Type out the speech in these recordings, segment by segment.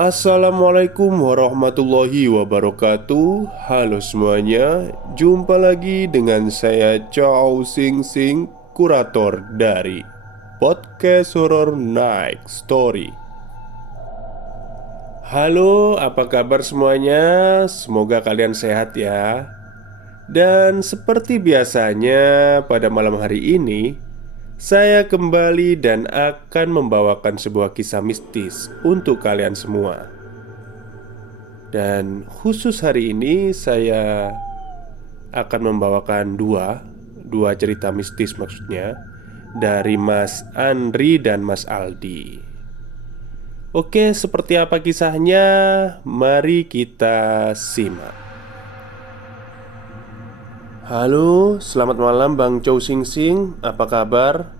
Assalamualaikum warahmatullahi wabarakatuh. Halo semuanya, jumpa lagi dengan saya Chow Sing Sing, kurator dari Podcast Horror Night Story. Halo, apa kabar semuanya? Semoga kalian sehat ya. Dan seperti biasanya pada malam hari ini saya kembali dan akan membawakan sebuah kisah mistis untuk kalian semua. Dan khusus hari ini saya akan membawakan dua cerita mistis maksudnya, dari Mas Andri dan Mas Aldi. Oke, seperti apa kisahnya? Mari kita simak. Halo, selamat malam Bang Chow Sing Sing. Apa kabar?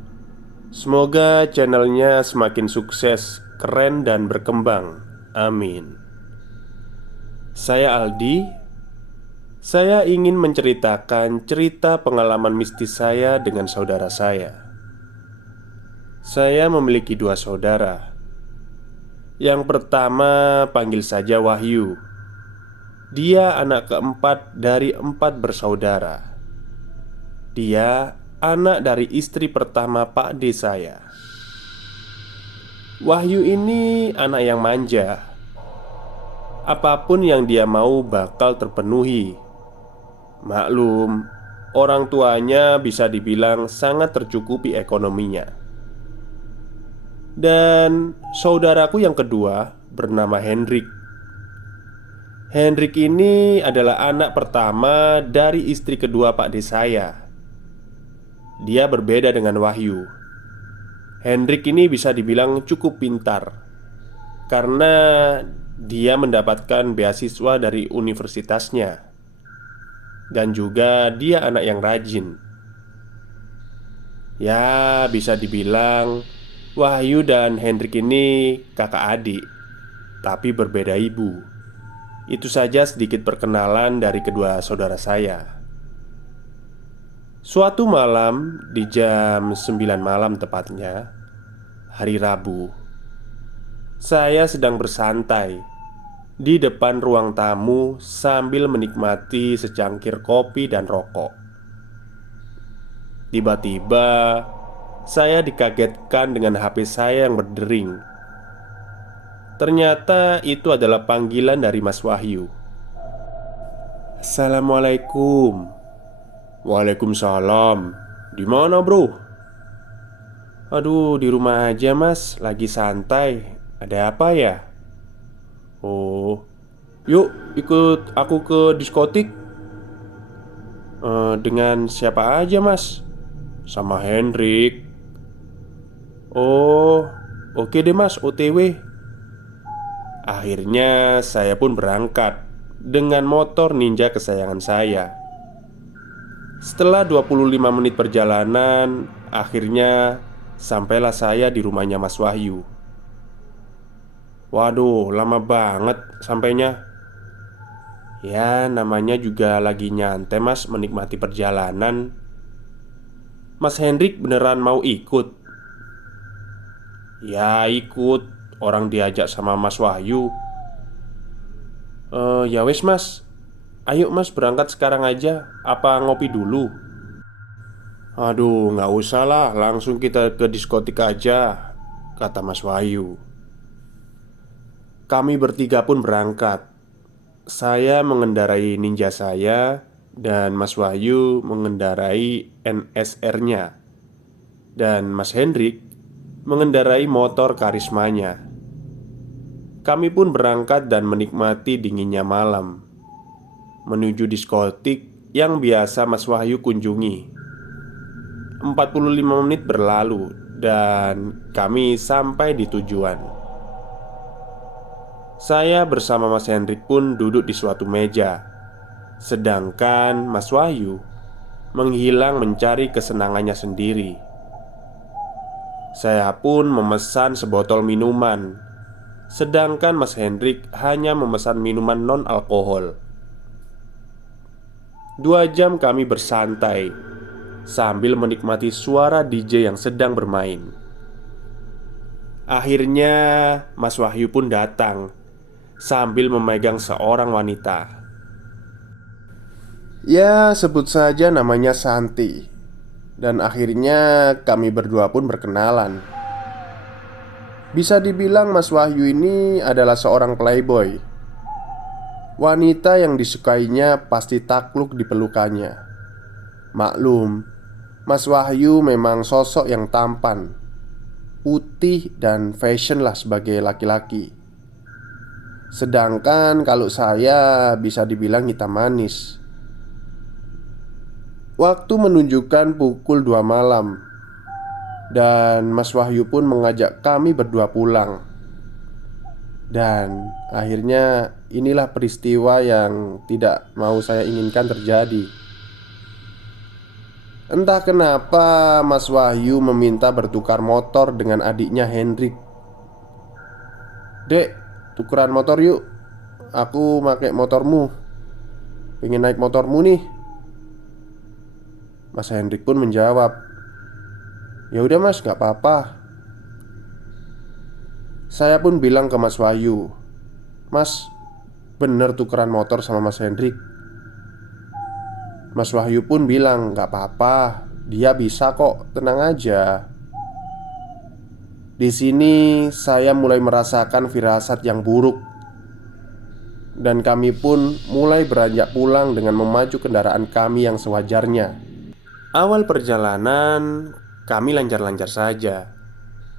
Semoga channelnya semakin sukses, keren dan berkembang. Amin. Saya Aldi. Saya ingin menceritakan cerita pengalaman mistis saya dengan saudara saya. Saya memiliki dua saudara. Yang pertama panggil saja Wahyu. Dia anak keempat dari 4 bersaudara. Dia anak dari istri pertama Pak D saya. Wahyu ini anak yang manja. Apapun yang dia mau bakal terpenuhi. Maklum, orang tuanya bisa dibilang sangat tercukupi ekonominya. Dan saudaraku yang kedua bernama Hendrik. Hendrik ini adalah anak pertama dari istri kedua Pak D saya. Dia berbeda dengan Wahyu. Hendrik ini bisa dibilang cukup pintar karena dia mendapatkan beasiswa dari universitasnya. Dan juga dia anak yang rajin. Ya, bisa dibilang Wahyu dan Hendrik ini kakak adik, tapi berbeda ibu. Itu saja sedikit perkenalan dari kedua saudara saya. Suatu malam di jam 9 malam tepatnya, hari Rabu, saya sedang bersantai di depan ruang tamu sambil menikmati secangkir kopi dan rokok. Tiba-tiba saya dikagetkan dengan HP saya yang berdering. Ternyata itu adalah panggilan dari Mas Wahyu. Assalamualaikum. Waalaikumsalam. Di mana bro? Aduh, di rumah aja mas, lagi santai. Ada apa ya? Oh, yuk ikut aku ke diskotik. Dengan siapa aja mas? Sama Hendrik. Oh, oke deh mas, OTW. Akhirnya saya pun berangkat dengan motor ninja kesayangan saya. Setelah 25 menit perjalanan, akhirnya sampailah saya di rumahnya Mas Wahyu. Waduh, lama banget sampainya. Ya, namanya juga lagi nyantai mas, menikmati perjalanan. Mas Hendrik beneran mau ikut? Ya ikut, orang diajak sama Mas Wahyu. Ya wes mas. Ayo mas berangkat sekarang aja. Apa ngopi dulu? Aduh nggak usah lah, langsung kita ke diskotik aja, kata Mas Wahyu. Kami bertiga pun berangkat. Saya mengendarai Ninja saya dan Mas Wahyu mengendarai NSR-nya. Dan Mas Hendrik mengendarai motor karismanya. Kami pun berangkat dan menikmati dinginnya malam menuju diskotik yang biasa Mas Wahyu kunjungi. 45 menit berlalu dan kami sampai di tujuan. Saya bersama Mas Hendrik pun duduk di suatu meja, sedangkan Mas Wahyu menghilang mencari kesenangannya sendiri. Saya pun memesan sebotol minuman, sedangkan Mas Hendrik hanya memesan minuman non-alkohol. 2 jam kami bersantai sambil menikmati suara DJ yang sedang bermain. Akhirnya Mas Wahyu pun datang sambil memegang seorang wanita. Ya, sebut saja namanya Santi. Dan akhirnya kami berdua pun berkenalan. Bisa dibilang Mas Wahyu ini adalah seorang playboy. Wanita yang disukainya pasti takluk di pelukannya. Maklum, Mas Wahyu memang sosok yang tampan, putih dan fashion lah sebagai laki-laki. Sedangkan kalau saya bisa dibilang hitam manis. Waktu menunjukkan pukul 2 malam dan Mas Wahyu pun mengajak kami berdua pulang. Dan akhirnya inilah peristiwa yang tidak mau saya inginkan terjadi. Entah kenapa Mas Wahyu meminta bertukar motor dengan adiknya Hendrik. "Dek, tukeran motor yuk. Aku pakai motormu. Pengen naik motormu nih." Mas Hendrik pun menjawab, "Ya udah mas, gak apa-apa." Saya pun bilang ke Mas Wahyu, "Mas, bener tukeran motor sama Mas Hendrik." Mas Wahyu pun bilang, "Gak apa-apa, dia bisa kok, tenang aja." Di sini saya mulai merasakan firasat yang buruk. Dan kami pun mulai beranjak pulang dengan memacu kendaraan kami yang sewajarnya. Awal perjalanan kami lancar-lancar saja.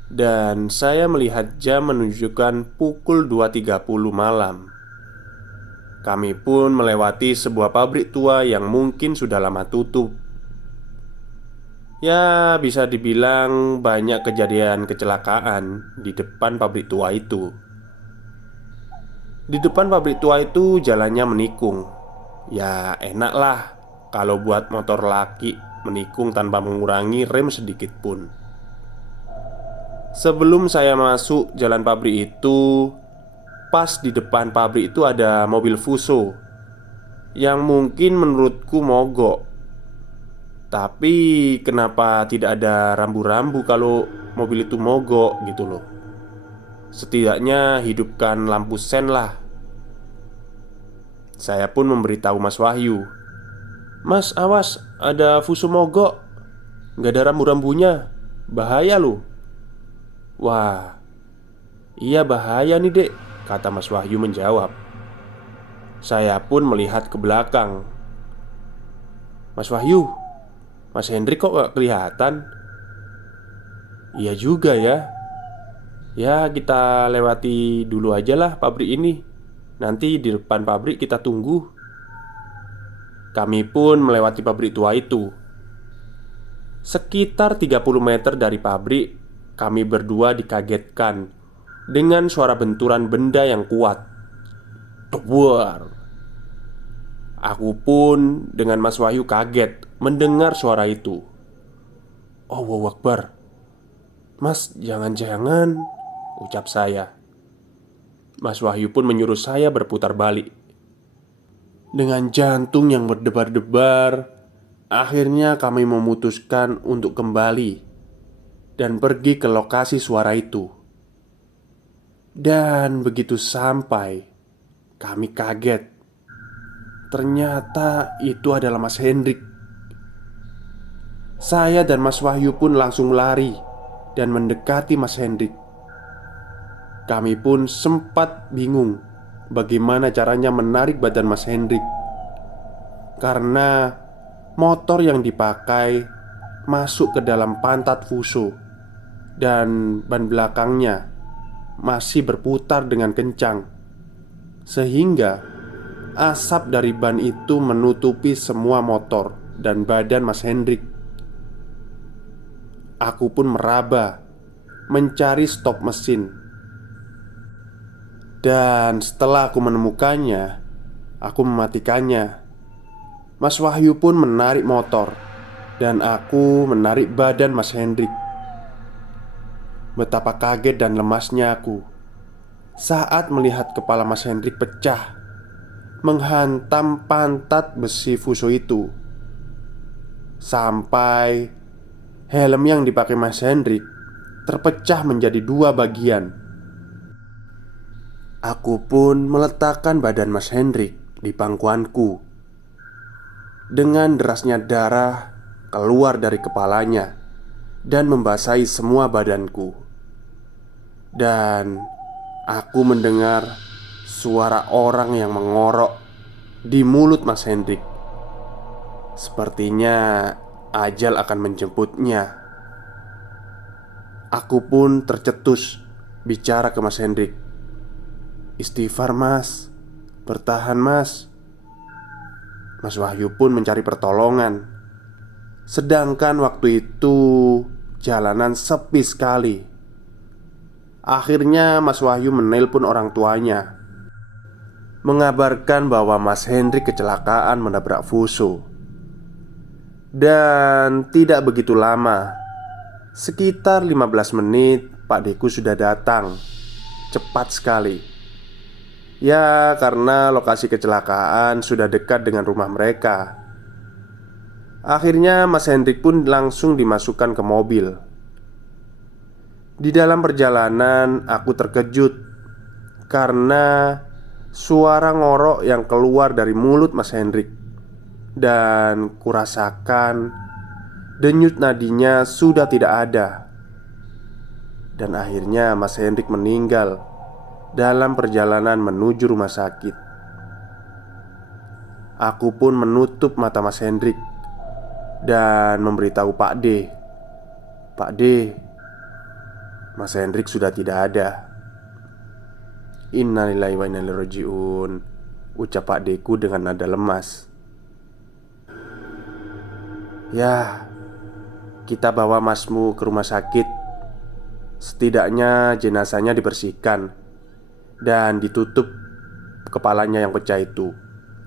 Dan saya melihat jam menunjukkan pukul 2.30 malam. Kami pun melewati sebuah pabrik tua yang mungkin sudah lama tutup. Ya, bisa dibilang banyak kejadian kecelakaan di depan pabrik tua itu. Di depan pabrik tua itu jalannya menikung. Ya, enak lah kalau buat motor laki menikung tanpa mengurangi rem sedikit pun. Sebelum saya masuk jalan pabrik itu, pas di depan pabrik itu ada mobil Fuso yang mungkin menurutku mogok. Tapi kenapa tidak ada rambu-rambu kalau mobil itu mogok gitu loh. Setidaknya hidupkan lampu sen lah. Saya pun memberitahu Mas Wahyu, "Mas, awas, ada Fuso mogok. Gak ada rambu-rambunya. Bahaya loh." "Wah, iya bahaya nih dek," kata Mas Wahyu menjawab. Saya pun melihat ke belakang. "Mas Wahyu, Mas Hendrik kok gak kelihatan?" "Iya juga ya. Ya kita lewati dulu aja lah pabrik ini. Nanti di depan pabrik kita tunggu." Kami pun melewati pabrik tua itu. Sekitar 30 meter dari pabrik, kami berdua dikagetkan dengan suara benturan benda yang kuat. Duar. Aku pun dengan Mas Wahyu kaget mendengar suara itu. "Allahu Akbar. Mas, jangan-jangan," ucap saya. Mas Wahyu pun menyuruh saya berputar balik. Dengan jantung yang berdebar-debar, akhirnya kami memutuskan untuk kembali dan pergi ke lokasi suara itu. Dan begitu sampai, kami kaget. Ternyata itu adalah Mas Hendrik. Saya dan Mas Wahyu pun langsung lari dan mendekati Mas Hendrik. Kami pun sempat bingung bagaimana caranya menarik badan Mas Hendrik, karena motor yang dipakai masuk ke dalam pantat Fuso dan ban belakangnya masih berputar dengan kencang, sehingga asap dari ban itu menutupi semua motor dan badan Mas Hendrik. Aku pun meraba mencari stop mesin. Dan setelah aku menemukannya, aku mematikannya. Mas Wahyu pun menarik motor dan aku menarik badan Mas Hendrik. Betapa kaget dan lemasnya aku saat melihat kepala Mas Hendrik pecah, menghantam pantat besi Fuso itu, sampai helm yang dipakai Mas Hendrik terpecah menjadi dua bagian. Aku pun meletakkan badan Mas Hendrik di pangkuanku. Dengan derasnya darah keluar dari kepalanya dan membasahi semua badanku. Dan aku mendengar suara orang yang mengorok di mulut Mas Hendrik. Sepertinya ajal akan menjemputnya. Aku pun tercetus bicara ke Mas Hendrik. "Istighfar mas, bertahan mas." Mas Wahyu pun mencari pertolongan. Sedangkan waktu itu jalanan sepi sekali. Akhirnya Mas Wahyu menelpon orang tuanya, mengabarkan bahwa Mas Hendrik kecelakaan menabrak Fuso. Dan tidak begitu lama, sekitar 15 menit Pak Deku sudah datang. Cepat sekali. Ya, karena lokasi kecelakaan sudah dekat dengan rumah mereka. Akhirnya Mas Hendrik pun langsung dimasukkan ke mobil. Di dalam perjalanan aku terkejut karena suara ngorok yang keluar dari mulut Mas Hendrik. Dan kurasakan denyut nadinya sudah tidak ada. Dan akhirnya Mas Hendrik meninggal dalam perjalanan menuju rumah sakit. Aku pun menutup mata Mas Hendrik dan memberitahu Pak D. "Pak D, Mas Hendrik sudah tidak ada." "Innalillahi wa inna ilaihi raji'un," ucap Pak Deku dengan nada lemas. "Ya, kita bawa masmu ke rumah sakit. Setidaknya jenazahnya dibersihkan dan ditutup kepalanya yang pecah itu,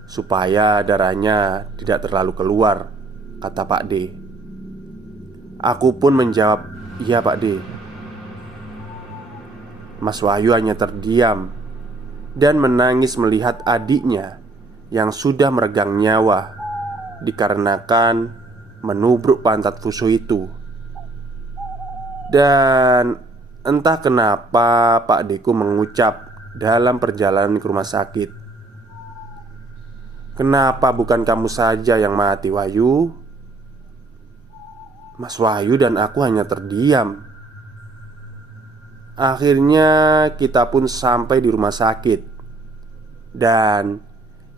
supaya darahnya tidak terlalu keluar," kata Pak D. Aku pun menjawab, "Iya Pak D." Mas Wahyu hanya terdiam dan menangis melihat adiknya yang sudah meregang nyawa dikarenakan menubruk pantat Fuso itu. Dan entah kenapa Pak Deku mengucap dalam perjalanan ke rumah sakit, "Kenapa bukan kamu saja yang mati, Wahyu?" Mas Wahyu dan aku hanya terdiam. Akhirnya kita pun sampai di rumah sakit. Dan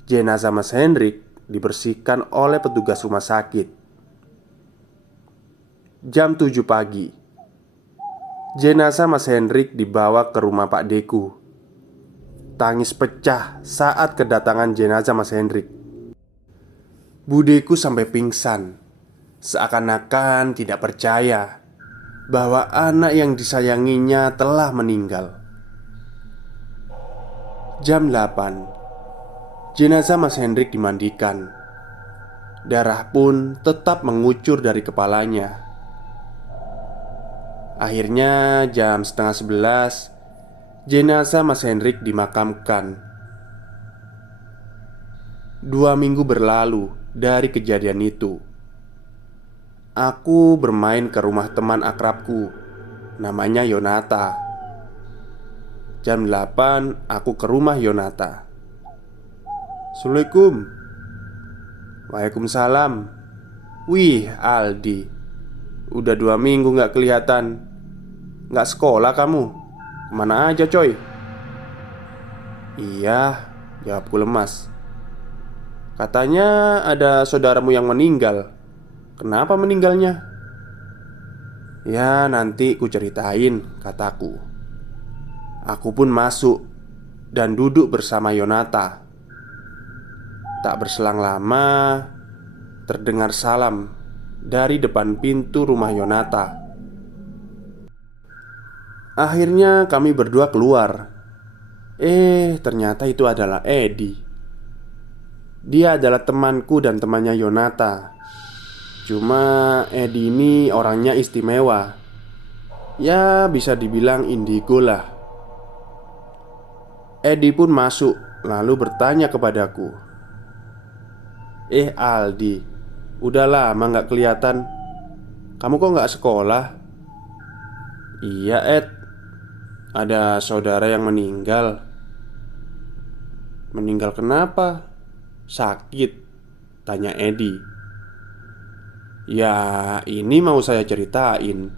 jenazah Mas Hendrik dibersihkan oleh petugas rumah sakit. Jam 7 pagi, jenazah Mas Hendrik dibawa ke rumah Pak Deku. Tangis pecah saat kedatangan jenazah Mas Hendrik. Budeku sampai pingsan, seakan-akan tidak percaya bahwa anak yang disayanginya telah meninggal. Jam 8, jenazah Mas Hendrik dimandikan. Darah pun tetap mengucur dari kepalanya. Akhirnya jam setengah 11, jenazah Mas Hendrik dimakamkan. 2 minggu berlalu dari kejadian itu. Aku bermain ke rumah teman akrabku, namanya Yonata. Jam 8 aku ke rumah Yonata. "Assalamualaikum." "Waalaikumsalam." "Wih Aldi, udah 2 minggu gak kelihatan. Gak sekolah kamu? Kemana aja coy?" "Iya," jawabku lemas. "Katanya ada saudaramu yang meninggal. Kenapa meninggalnya?" "Ya nanti ku ceritain," kataku. Aku pun masuk dan duduk bersama Yonata. Tak berselang lama, terdengar salam dari depan pintu rumah Yonata. Akhirnya kami berdua keluar. Ternyata itu adalah Edi. Dia adalah temanku dan temannya Yonata. Cuma Edi ini orangnya istimewa. Ya bisa dibilang indigo lah. Edi pun masuk lalu bertanya kepadaku, Aldi, udah lama gak kelihatan. Kamu kok gak sekolah?" "Iya Ed, ada saudara yang meninggal. Meninggal kenapa? Sakit? Tanya Edi. Ya, ini mau saya ceritain,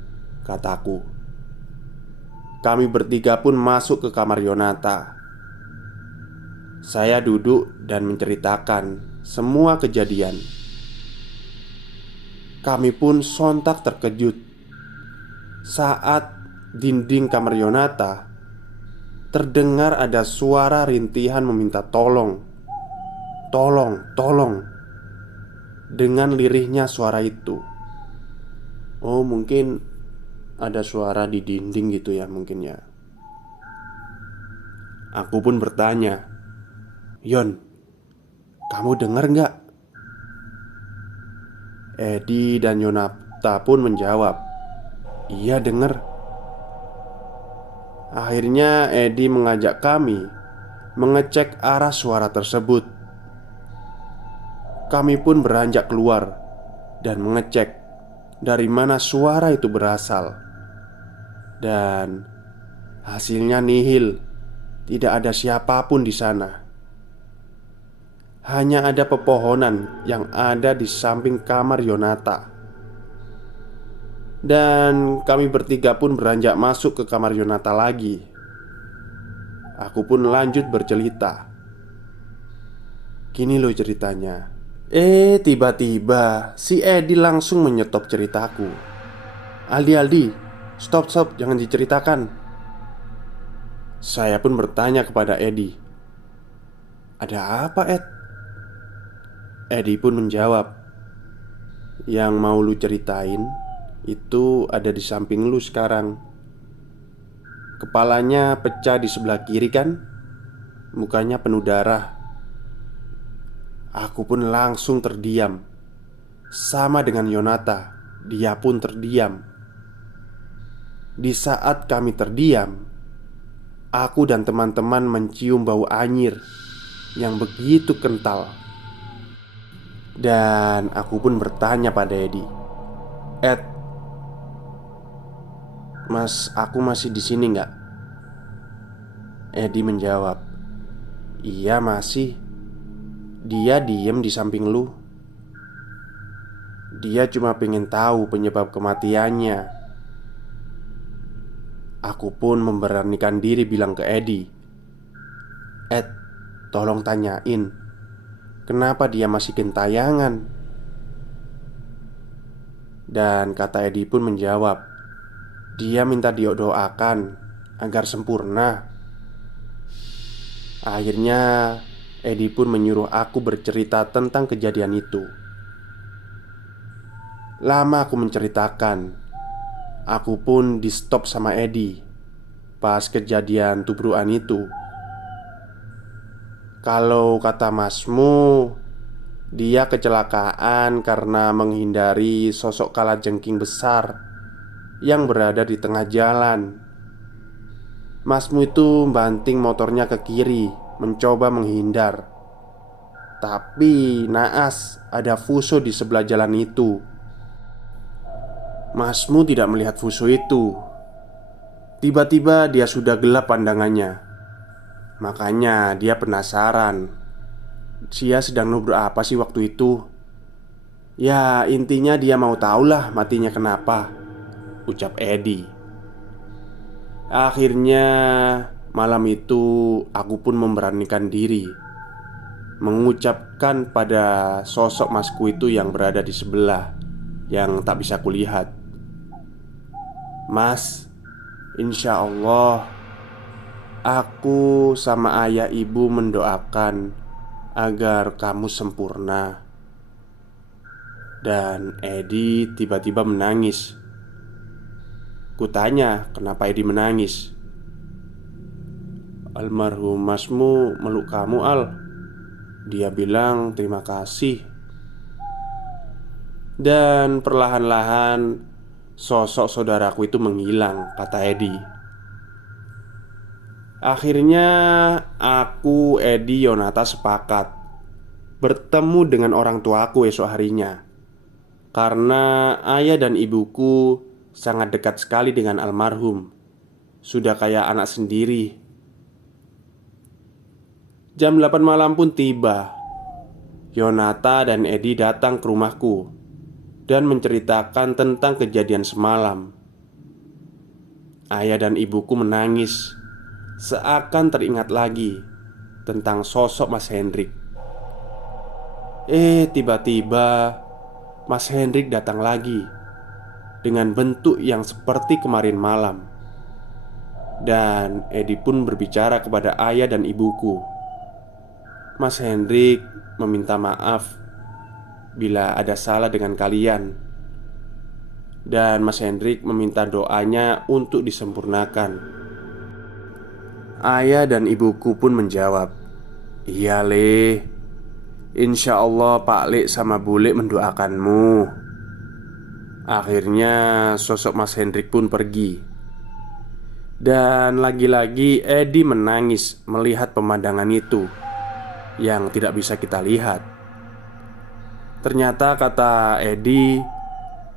kataku. Kami bertiga pun masuk ke kamar Yonata. Saya duduk dan menceritakan semua kejadian. Kami pun sontak terkejut saat dinding kamar Yonata terdengar ada suara rintihan meminta tolong. Tolong, tolong. Dengan lirihnya suara itu. Oh, mungkin ada suara di dinding gitu ya, mungkin ya. Aku pun bertanya, "Yon, kamu dengar nggak?" Edi dan Yonata pun menjawab, "Iya dengar." Akhirnya Edi mengajak kami mengecek arah suara tersebut. Kami pun beranjak keluar dan mengecek dari mana suara itu berasal. Dan hasilnya nihil. Tidak ada siapapun di sana. Hanya ada pepohonan yang ada di samping kamar Yonata. Dan kami bertiga pun beranjak masuk ke kamar Yonata lagi. Aku pun lanjut bercerita. Gini loh ceritanya. Tiba-tiba si Edi langsung menyetop ceritaku. "Aldi, Aldi, stop, stop, jangan diceritakan." Saya pun bertanya kepada Edi, "Ada apa, Ed?" Edi pun menjawab, "Yang mau lu ceritain itu ada di samping lu sekarang. Kepalanya pecah di sebelah kiri kan? Mukanya penuh darah." Aku pun langsung terdiam. Sama dengan Yonata, dia pun terdiam. Di saat kami terdiam, aku dan teman-teman mencium bau anyir yang begitu kental. Dan aku pun bertanya pada Edi, "Ed, Mas, aku masih di sini nggak?" Edi menjawab, "Iya masih. Dia diem di samping lu. Dia cuma pengen tahu penyebab kematiannya." Aku pun memberanikan diri bilang ke Edi, "Ed, tolong tanyain kenapa dia masih gentayangan." Dan kata Edi pun menjawab, "Dia minta doakan agar sempurna." Akhirnya Edi pun menyuruh aku bercerita tentang kejadian itu. Lama aku menceritakan. Aku pun di stop sama Edi pas kejadian tubrukan itu. Kalau kata masmu, dia kecelakaan karena menghindari sosok kalajengking besar yang berada di tengah jalan. Masmu itu banting motornya ke kiri, mencoba menghindar. Tapi naas, ada Fuso di sebelah jalan itu. Masmu tidak melihat Fuso itu. Tiba-tiba dia sudah gelap pandangannya. Makanya dia penasaran. Dia sedang nubur apa sih waktu itu? Ya intinya dia mau tahulah matinya kenapa, ucap Edi. Akhirnya malam itu aku pun memberanikan diri mengucapkan pada sosok masku itu yang berada di sebelah, yang tak bisa kulihat, "Mas, insya Allah aku sama ayah ibu mendoakan agar kamu sempurna." Dan Edi tiba-tiba menangis. Kutanya, "Kenapa Edi menangis?" "Almarhum masmu meluk kamu, Al. Dia bilang terima kasih." Dan perlahan-lahan sosok saudaraku itu menghilang, kata Edi. Akhirnya aku, Edi, Yonata sepakat bertemu dengan orang tuaku esok harinya. Karena ayah dan ibuku sangat dekat sekali dengan almarhum. Sudah kayak anak sendiri. Jam 8 malam pun tiba. Yonata dan Edi datang ke rumahku dan menceritakan tentang kejadian semalam. Ayah dan ibuku menangis, seakan teringat lagi tentang sosok Mas Hendrik. Tiba-tiba Mas Hendrik datang lagi dengan bentuk yang seperti kemarin malam. Dan Edi pun berbicara kepada ayah dan ibuku. Mas Hendrik meminta maaf bila ada salah dengan kalian. Dan Mas Hendrik meminta doanya untuk disempurnakan. Ayah dan ibuku pun menjawab, "Iya Le, insya Allah Pak Le sama Bu Le mendoakanmu." Akhirnya sosok Mas Hendrik pun pergi. Dan lagi-lagi Edi menangis melihat pemandangan itu yang tidak bisa kita lihat. Ternyata kata Edi,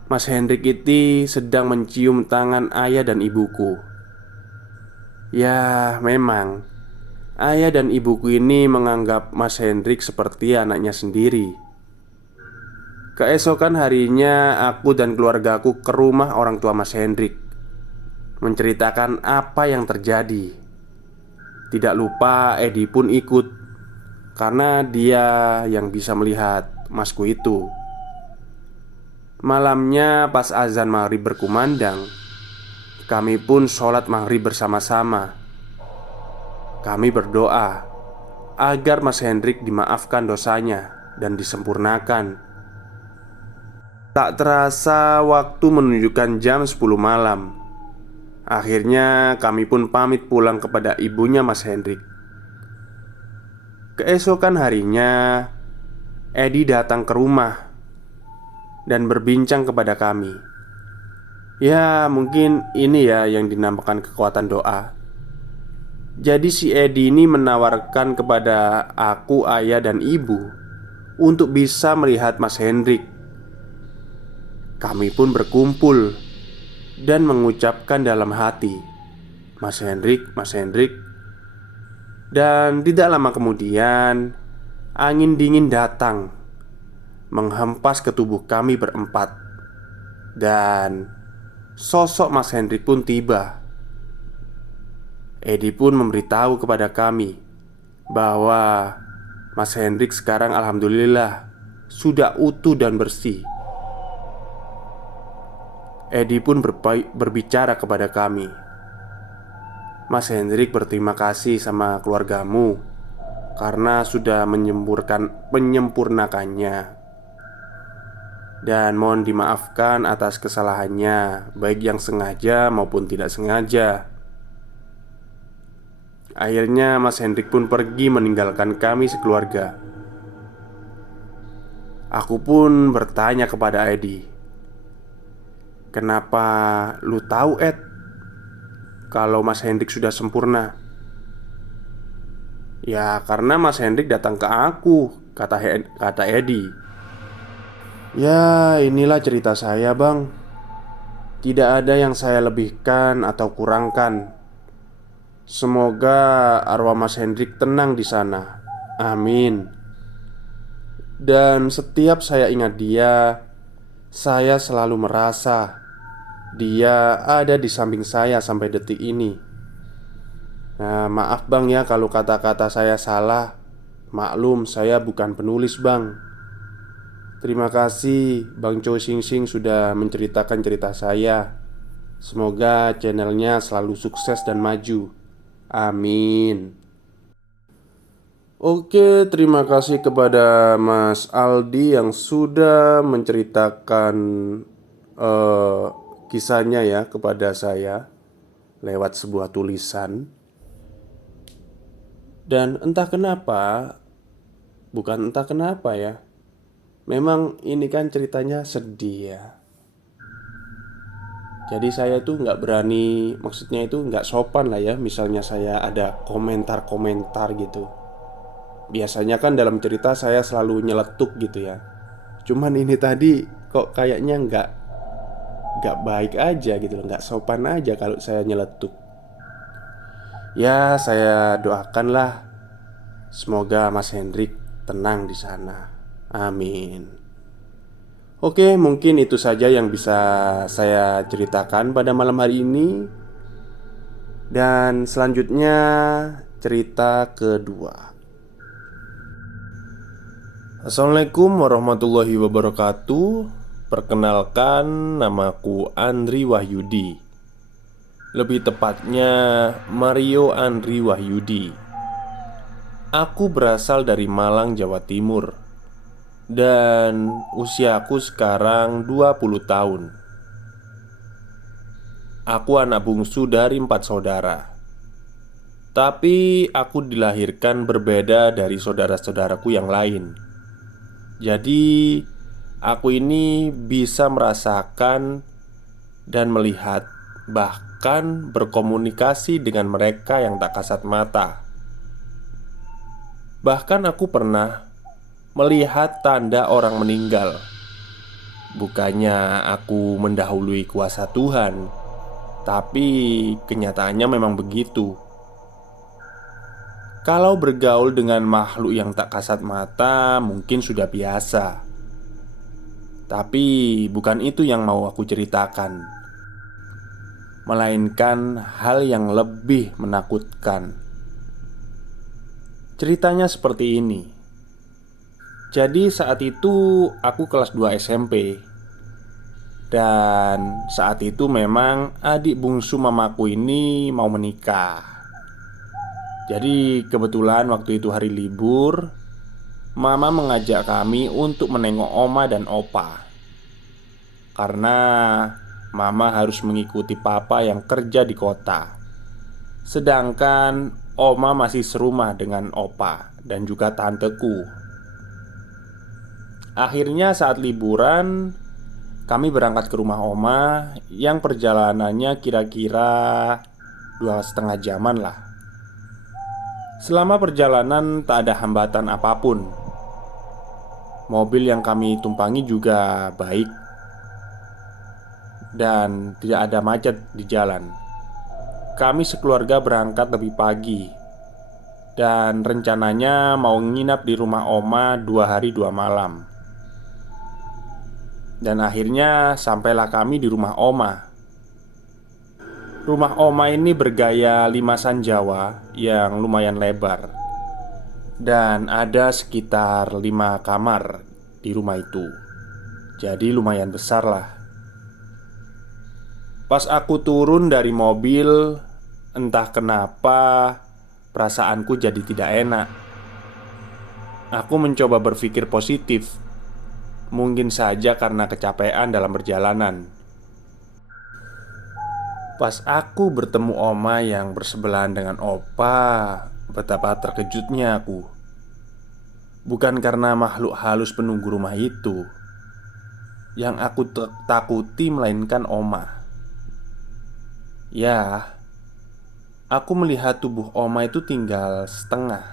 Mas Hendrik itu sedang mencium tangan ayah dan ibuku. Ya memang ayah dan ibuku ini menganggap Mas Hendrik seperti anaknya sendiri. Keesokan harinya aku dan keluargaku ke rumah orang tua Mas Hendrik menceritakan apa yang terjadi. Tidak lupa Edi pun ikut, karena dia yang bisa melihat masku itu. Malamnya pas azan maghrib berkumandang, kami pun sholat maghrib bersama-sama. Kami berdoa agar Mas Hendrik dimaafkan dosanya dan disempurnakan. Tak terasa waktu menunjukkan jam 10 malam. Akhirnya kami pun pamit pulang kepada ibunya Mas Hendrik. Keesokan harinya Edi datang ke rumah dan berbincang kepada kami. Ya mungkin ini ya yang dinamakan kekuatan doa. Jadi si Edi ini menawarkan kepada aku, ayah dan ibu untuk bisa melihat Mas Hendrik. Kami pun berkumpul dan mengucapkan dalam hati, "Mas Hendrik, Mas Hendrik." Dan tidak lama kemudian angin dingin datang menghempas ke tubuh kami berempat. Dan sosok Mas Hendrik pun tiba. Edi pun memberitahu kepada kami bahwa Mas Hendrik sekarang alhamdulillah sudah utuh dan bersih. Edi pun berbicara kepada kami, "Mas Hendrik berterima kasih sama keluargamu karena sudah menyempurnakannya. Dan mohon dimaafkan atas kesalahannya, baik yang sengaja maupun tidak sengaja." Akhirnya Mas Hendrik pun pergi meninggalkan kami sekeluarga. Aku pun bertanya kepada Edi, "Kenapa lu tahu Ed kalau Mas Hendrik sudah sempurna?" "Ya karena Mas Hendrik datang ke aku," kata Edi. "Ya inilah cerita saya bang. Tidak ada yang saya lebihkan atau kurangkan. Semoga arwah Mas Hendrik tenang di sana. Amin. Dan setiap saya ingat dia, saya selalu merasa dia ada di samping saya sampai detik ini. Nah, maaf bang ya kalau kata-kata saya salah. Maklum saya bukan penulis bang. Terima kasih Bang Choi Sing Sing sudah menceritakan cerita saya. Semoga channelnya selalu sukses dan maju. Amin." Oke, terima kasih kepada Mas Aldi yang sudah menceritakan eh, kisahnya ya kepada saya lewat sebuah tulisan. Dan entah kenapa, bukan entah kenapa ya, memang ini kan ceritanya sedih ya. Jadi saya itu nggak berani, maksudnya itu nggak sopan lah ya. Misalnya saya ada komentar-komentar gitu. Biasanya kan dalam cerita saya selalu nyeletuk gitu ya. Cuman ini tadi kok kayaknya nggak baik aja gitu loh, nggak sopan aja kalau saya nyeletuk. Ya saya doakanlah Semoga Mas Hendrik tenang di sana. Amin. Oke, mungkin itu saja yang bisa saya ceritakan pada malam hari ini. Dan selanjutnya cerita kedua. Assalamualaikum warahmatullahi wabarakatuh. Perkenalkan, namaku Andri Wahyudi. Lebih tepatnya Mario Andri Wahyudi. Aku berasal dari Malang, Jawa Timur. Dan usiaku sekarang 20 tahun. Aku anak bungsu dari 4 saudara. Tapi aku dilahirkan berbeda dari saudara-saudaraku yang lain. Jadi, aku ini bisa merasakan dan melihat, bahkan berkomunikasi dengan mereka yang tak kasat mata. Bahkan aku pernah melihat tanda orang meninggal. Bukannya aku mendahului kuasa Tuhan, tapi kenyataannya memang begitu. Kalau bergaul dengan makhluk yang tak kasat mata mungkin sudah biasa. Tapi bukan itu yang mau aku ceritakan, melainkan hal yang lebih menakutkan. Ceritanya seperti ini. Jadi saat itu aku kelas 2 SMP. Dan saat itu memang adik bungsu mamaku ini mau menikah. Jadi kebetulan waktu itu hari libur, mama mengajak kami untuk menengok oma dan opa. Karena mama harus mengikuti papa yang kerja di kota. Sedangkan oma masih serumah dengan opa dan juga tanteku. Akhirnya saat liburan, kami berangkat ke rumah oma yang perjalanannya kira-kira 2,5 jaman lah. Selama perjalanan tak ada hambatan apapun. Mobil yang kami tumpangi juga baik dan tidak ada macet di jalan. Kami sekeluarga berangkat lebih pagi. Dan rencananya mau nginap di rumah oma 2 hari 2 malam. Dan akhirnya sampailah kami di rumah oma. Rumah oma ini bergaya limasan Jawa yang lumayan lebar. Dan ada sekitar 5 kamar di rumah itu. Jadi lumayan besar lah. Pas aku turun dari mobil, entah kenapa perasaanku jadi tidak enak. Aku mencoba berpikir positif. Mungkin saja karena kecapean dalam perjalanan. Pas aku bertemu oma yang bersebelahan dengan opa, betapa terkejutnya aku. Bukan karena makhluk halus penunggu rumah itu. Yang aku takuti melainkan oma. Ya, aku melihat tubuh oma itu tinggal setengah.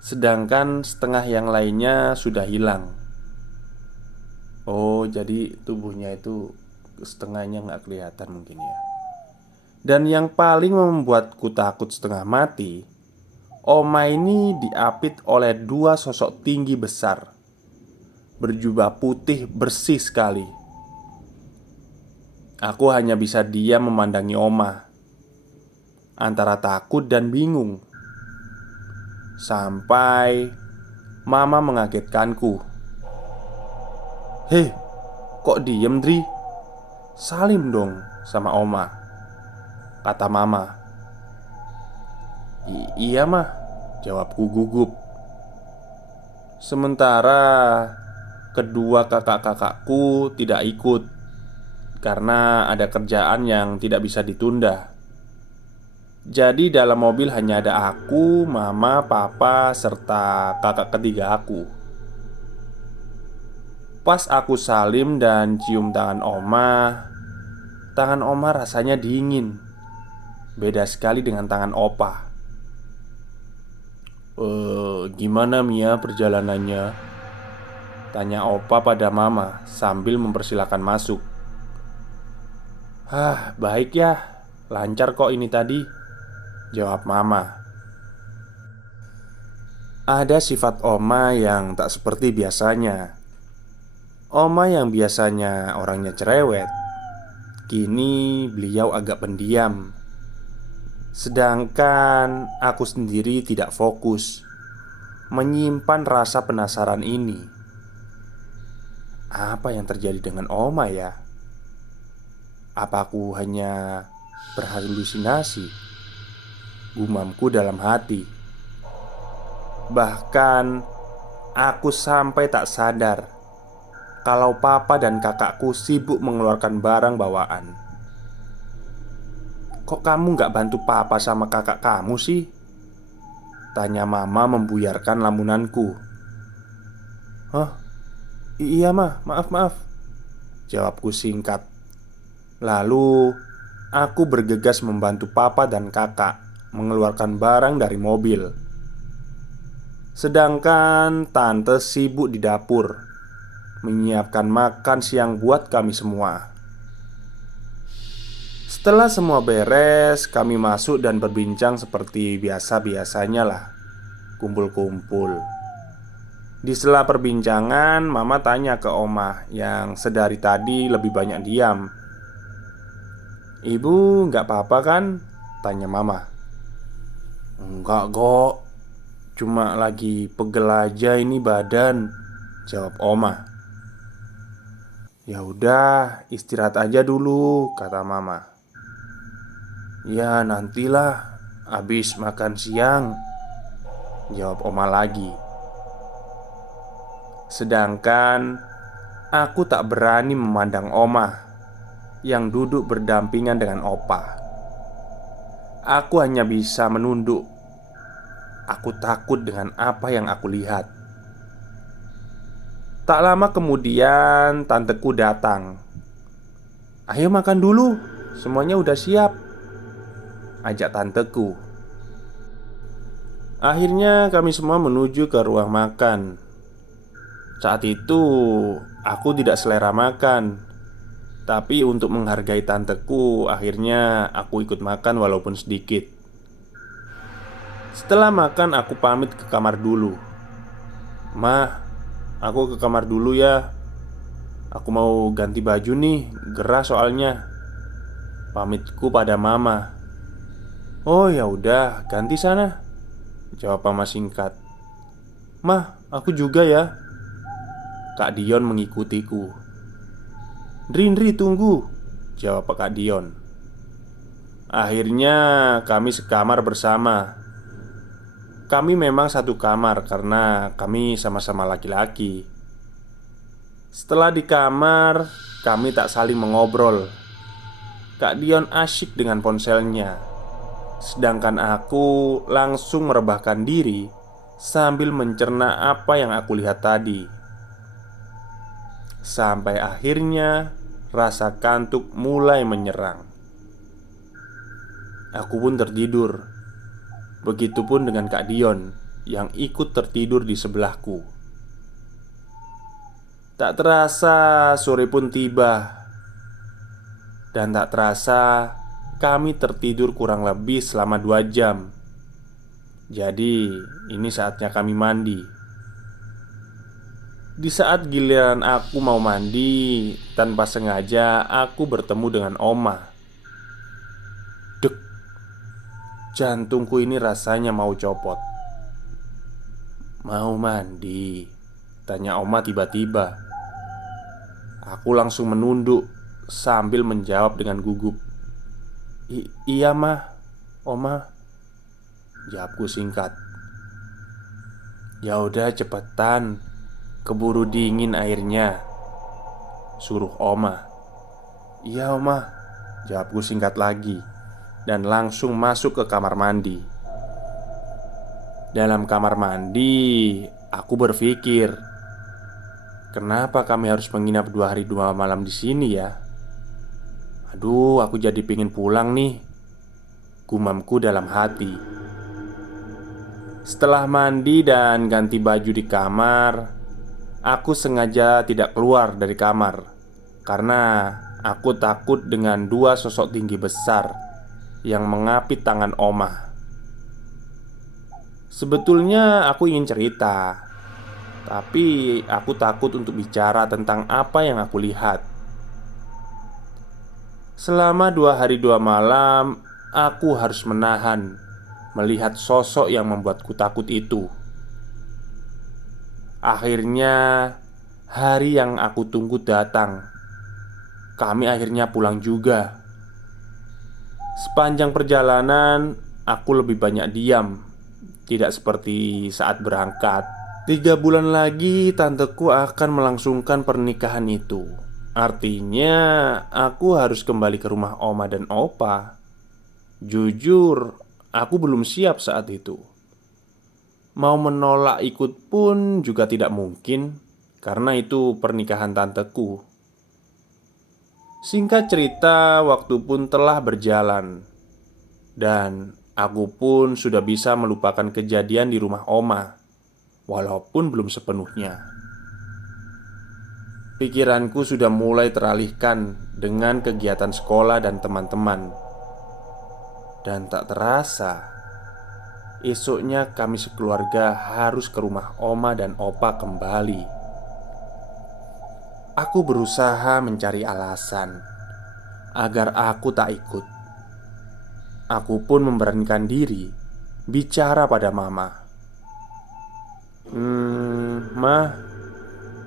Sedangkan setengah yang lainnya sudah hilang. Oh, jadi tubuhnya itu setengahnya nggak kelihatan mungkin ya. Dan yang paling membuatku takut setengah mati, oma ini diapit oleh 2 sosok tinggi besar, berjubah putih bersih sekali. Aku hanya bisa diam memandangi oma, antara takut dan bingung. Sampai mama mengagetkanku. "Hei, kok diem, Dri? Salim dong sama oma," kata mama. Iya mah," jawabku gugup. Sementara kedua kakak-kakakku tidak ikut karena ada kerjaan yang tidak bisa ditunda. Jadi dalam mobil hanya ada aku, mama, papa, serta kakak ketiga aku. Pas aku salim dan cium tangan oma rasanya dingin. Beda sekali dengan tangan opa. Gimana Mia perjalanannya?" tanya opa pada mama sambil mempersilahkan masuk. Baik ya, lancar kok ini tadi," jawab mama. Ada sifat Oma yang tak seperti biasanya. Oma yang biasanya orangnya cerewet, kini beliau agak pendiam. Sedangkan aku sendiri tidak fokus menyimpan rasa penasaran ini. Apa yang terjadi dengan Oma ya? Apa aku hanya berhalusinasi? Gumamku dalam hati. Bahkan aku sampai tak sadar kalau papa dan kakakku sibuk mengeluarkan barang bawaan. "Kok kamu gak bantu papa sama kakak kamu sih?" tanya mama membuyarkan lamunanku. "Hah? Iya mah, maaf. Jawabku singkat. Lalu aku bergegas membantu papa dan kakak mengeluarkan barang dari mobil. Sedangkan tante sibuk di dapur menyiapkan makan siang buat kami semua. Setelah semua beres, kami masuk dan berbincang seperti biasa-biasanya lah, kumpul-kumpul. Di sela perbincangan, mama tanya ke Oma yang sedari tadi lebih banyak diam. "Ibu nggak apa-apa kan?" tanya mama. "Enggak kok, cuma lagi pegel aja ini badan," jawab Oma. "Ya udah, istirahat aja dulu," kata mama. "Ya nantilah, habis makan siang," jawab Oma lagi. Sedangkan aku tak berani memandang Oma yang duduk berdampingan dengan Opa. Aku hanya bisa menunduk. Aku takut dengan apa yang aku lihat. Tak lama kemudian tanteku datang. "Ayo makan dulu, semuanya udah siap," ajak tanteku. Akhirnya kami semua menuju ke ruang makan. Saat itu aku tidak selera makan, tapi untuk menghargai tanteku, akhirnya aku ikut makan walaupun sedikit. Setelah makan aku pamit ke kamar dulu. "Mah, aku ke kamar dulu ya. Aku mau ganti baju nih, gerah soalnya," pamitku pada mama. "Oh ya udah, ganti sana," jawab mama singkat. "Mah, aku juga ya." Kak Dion mengikutiku. "Rindri tunggu," jawab Kak Dion. Akhirnya kami sekamar bersama. Kami memang satu kamar karena kami sama-sama laki-laki. Setelah di kamar, kami tak saling mengobrol. Kak Dion asyik dengan ponselnya, sedangkan aku langsung merebahkan diri sambil mencerna apa yang aku lihat tadi. Sampai akhirnya rasa kantuk mulai menyerang. Aku pun tertidur. Begitupun dengan Kak Dion yang ikut tertidur di sebelahku. Tak terasa sore pun tiba. Dan tak terasa kami tertidur kurang lebih selama 2 jam. Jadi ini saatnya kami mandi. Di saat giliran aku mau mandi, tanpa sengaja aku bertemu dengan Oma. Dek, jantungku ini rasanya mau copot. "Mau mandi?" tanya Oma tiba-tiba. Aku langsung menunduk sambil menjawab dengan gugup. Iya mah, Oma," jawabku singkat. "Ya udah cepetan, keburu dingin airnya," suruh Oma. "Iya Oma," jawabku singkat lagi dan langsung masuk ke kamar mandi. Dalam kamar mandi, aku berpikir, kenapa kami harus menginap 2 hari 2 malam di sini ya? Aduh, aku jadi pengen pulang nih, gumamku dalam hati. Setelah mandi dan ganti baju di kamar, aku sengaja tidak keluar dari kamar karena aku takut dengan 2 sosok tinggi besar yang mengapit tangan Oma. Sebetulnya aku ingin cerita, tapi aku takut untuk bicara tentang apa yang aku lihat. Selama 2 hari 2 malam, aku harus menahan melihat sosok yang membuatku takut itu. Akhirnya, hari yang aku tunggu datang. Kami akhirnya pulang juga. Sepanjang perjalanan, aku lebih banyak diam, tidak seperti saat berangkat. 3 bulan lagi tanteku akan melangsungkan pernikahan itu. Artinya aku harus kembali ke rumah oma dan opa. Jujur, aku belum siap saat itu. Mau menolak ikut pun juga tidak mungkin, karena itu pernikahan tanteku. Singkat cerita, waktu pun telah berjalan, dan aku pun sudah bisa melupakan kejadian di rumah oma, walaupun belum sepenuhnya. Pikiranku sudah mulai teralihkan dengan kegiatan sekolah dan teman-teman. Dan tak terasa, esoknya kami sekeluarga harus ke rumah oma dan opa kembali. Aku berusaha mencari alasan agar aku tak ikut. Aku pun memberanikan diri bicara pada mama. Mah,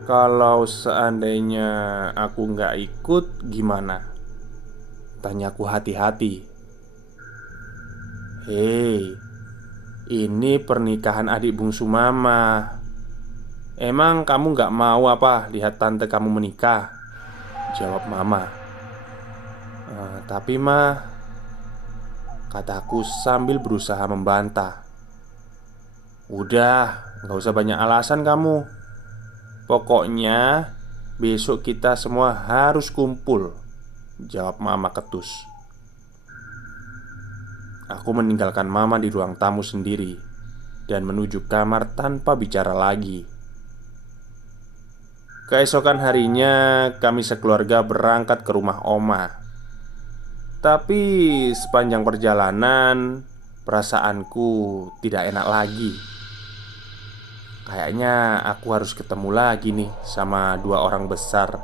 kalau seandainya aku nggak ikut gimana?" Tanyaku hati-hati. "Hei, ini pernikahan adik bungsu mama. Emang kamu nggak mau apa lihat tante kamu menikah?" Jawab mama. Tapi mah," kataku sambil berusaha membantah. "Udah, nggak usah banyak alasan kamu. Pokoknya besok kita semua harus kumpul," jawab mama ketus. Aku meninggalkan mama di ruang tamu sendiri dan menuju kamar tanpa bicara lagi. Keesokan harinya kami sekeluarga berangkat ke rumah oma. Tapi sepanjang perjalanan perasaanku tidak enak lagi. Kayaknya aku harus ketemu lagi nih sama 2 orang besar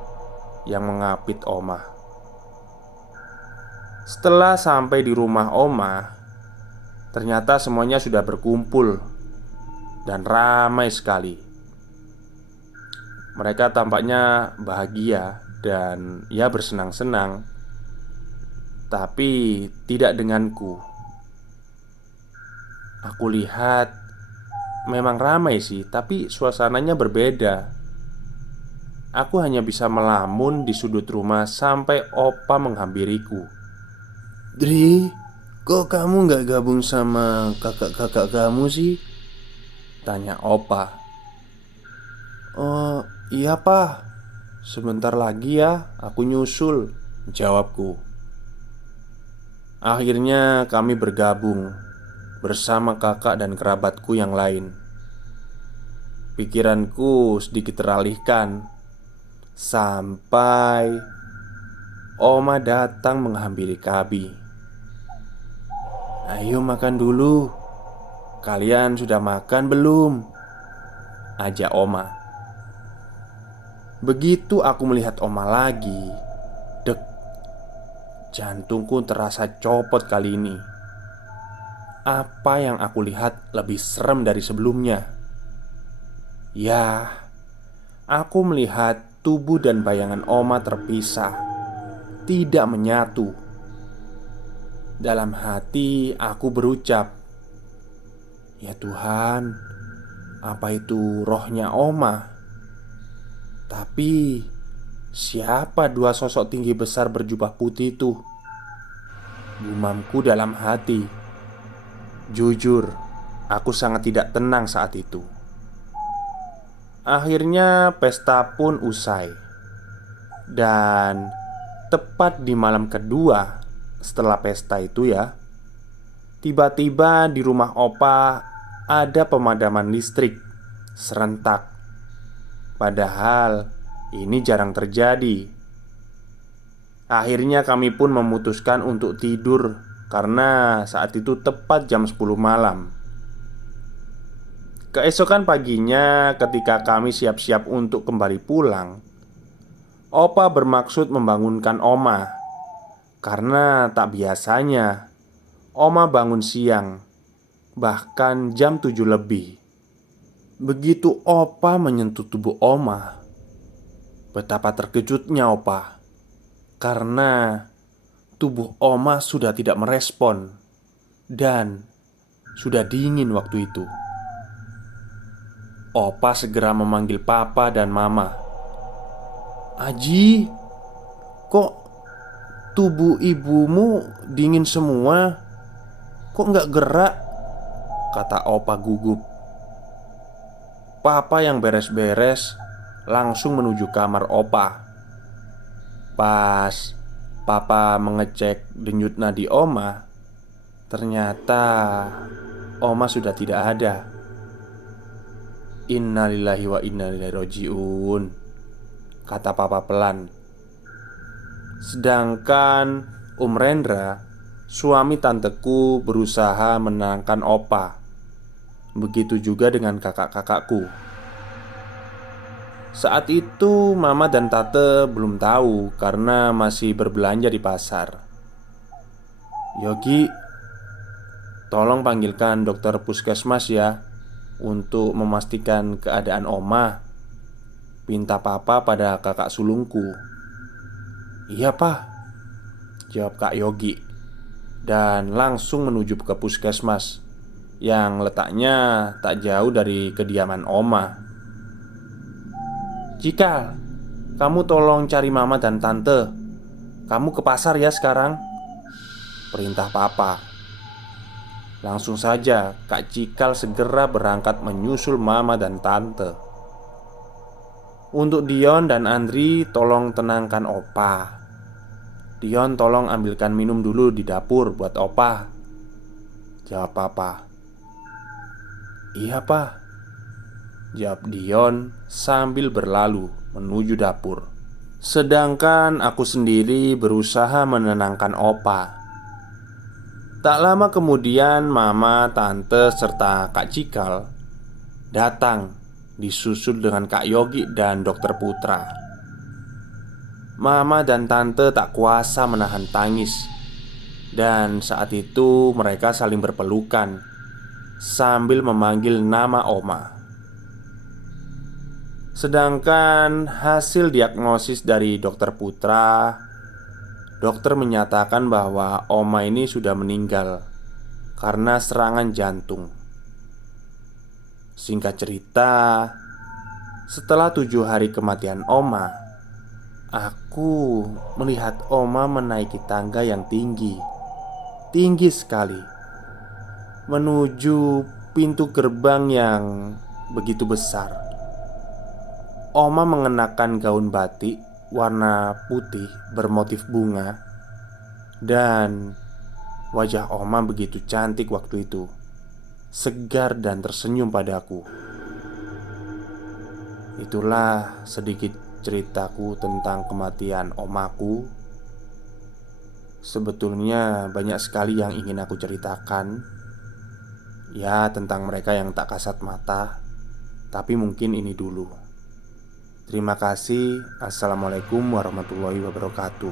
yang mengapit oma. Setelah sampai di rumah oma, ternyata semuanya sudah berkumpul dan ramai sekali. Mereka tampaknya bahagia dan ya bersenang-senang. Tapi tidak denganku. Aku lihat memang ramai sih, tapi suasananya berbeda. Aku hanya bisa melamun di sudut rumah sampai opa menghampiriku. "Dri, kok kamu nggak gabung sama kakak-kakak kamu sih?" tanya opa. "Oh iya pak, sebentar lagi ya aku nyusul," jawabku. Akhirnya kami bergabung bersama kakak dan kerabatku yang lain. Pikiranku sedikit teralihkan sampai oma datang menghampiri kami. "Ayo makan dulu. Kalian sudah makan belum?" ajak oma. Begitu aku melihat oma lagi, dek, jantungku terasa copot kali ini. Apa yang aku lihat lebih serem dari sebelumnya. Ya, aku melihat tubuh dan bayangan oma terpisah, tidak menyatu. Dalam hati aku berucap, "Ya Tuhan, apa itu rohnya oma?" Tapi siapa 2 sosok tinggi besar berjubah putih itu? Gumamku dalam hati. Jujur, aku sangat tidak tenang saat itu. Akhirnya pesta pun usai. Dan tepat di malam kedua setelah pesta itu ya, tiba-tiba di rumah opa ada pemadaman listrik serentak. Padahal ini jarang terjadi. Akhirnya kami pun memutuskan untuk tidur karena saat itu tepat jam 10 malam. Keesokan paginya, ketika kami siap-siap untuk kembali pulang, Opa bermaksud membangunkan Oma karena tak biasanya Oma bangun siang, bahkan jam 7 lebih. Begitu Opa menyentuh tubuh Oma, betapa terkejutnya Opa karena tubuh Oma sudah tidak merespon dan sudah dingin waktu itu. Opa segera memanggil Papa dan Mama. "Aji, kok tubuh ibumu dingin semua? Kok nggak gerak?" kata Opa gugup. Papa yang beres-beres langsung menuju kamar Opa. Pas Papa mengecek denyut nadi Oma, ternyata Oma sudah tidak ada. "Innalillahi wa inna ilaihi roji'un," kata Papa pelan. Sedangkan Om Rendra, suami tanteku, berusaha menenangkan Opa. Begitu juga dengan kakak-kakakku. Saat itu Mama dan Tante belum tahu karena masih berbelanja di pasar. "Yogi, tolong panggilkan dokter puskesmas ya untuk memastikan keadaan Oma," pinta Papa pada kakak sulungku. "Iya Pak," jawab Kak Yogi, dan langsung menuju ke puskesmas yang letaknya tak jauh dari kediaman Oma. "Cikal, kamu tolong cari Mama dan Tante. Kamu ke pasar ya sekarang," perintah Papa. Langsung saja Kak Cikal segera berangkat menyusul Mama dan Tante. "Untuk Dion dan Andri, tolong tenangkan Opa. Dion tolong ambilkan minum dulu di dapur buat Opa," jawab Papa. "Iya Pak," jawab Dion sambil berlalu menuju dapur. Sedangkan aku sendiri berusaha menenangkan Opa. Tak lama kemudian Mama, Tante, serta Kak Cikal datang, disusul dengan Kak Yogi dan Dokter Putra. Mama dan Tante tak kuasa menahan tangis. Dan saat itu mereka saling berpelukan sambil memanggil nama Oma. Sedangkan hasil diagnosis dari Dokter Putra, dokter menyatakan bahwa Oma ini sudah meninggal karena serangan jantung. Singkat cerita, setelah 7 hari kematian Oma, aku melihat Oma menaiki tangga yang tinggi, tinggi sekali, menuju pintu gerbang yang begitu besar. Oma mengenakan gaun batik warna putih bermotif bunga, dan wajah Oma begitu cantik waktu itu, segar dan tersenyum padaku. Itulah sedikit ceritaku tentang kematian omaku. Sebetulnya banyak sekali yang ingin aku ceritakan, ya, tentang mereka yang tak kasat mata, tapi mungkin ini dulu. Terima kasih. Assalamualaikum warahmatullahi wabarakatuh.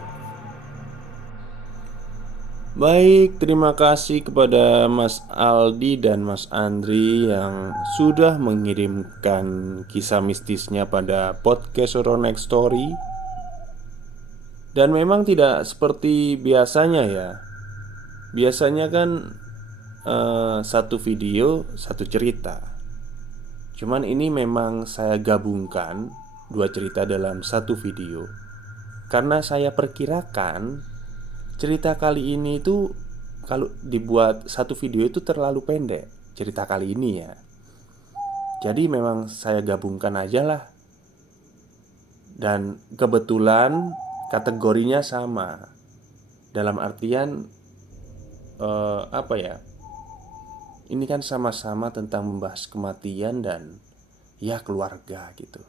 Baik, terima kasih kepada Mas Aldi dan Mas Andri yang sudah mengirimkan kisah mistisnya pada podcast Horror Next Story. Dan memang tidak seperti biasanya ya. Biasanya kan satu video, satu cerita. Cuman ini memang saya gabungkan dua cerita dalam satu video karena saya perkirakan cerita kali ini itu kalau dibuat satu video itu terlalu pendek, cerita kali ini ya. Jadi memang saya gabungkan aja lah. Dan kebetulan kategorinya sama. Dalam artian apa ya, ini kan sama-sama tentang membahas kematian dan ya keluarga gitu.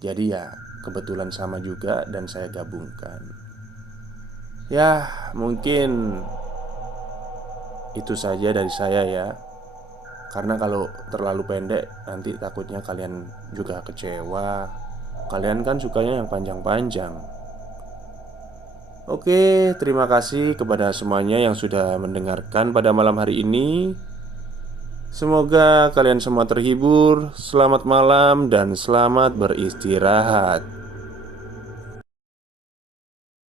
Jadi ya kebetulan sama juga dan saya gabungkan. Ya mungkin itu saja dari saya ya. Karena kalau terlalu pendek nanti takutnya kalian juga kecewa. Kalian kan sukanya yang panjang-panjang. Oke, terima kasih kepada semuanya yang sudah mendengarkan pada malam hari ini. Semoga kalian semua terhibur. Selamat malam dan selamat beristirahat.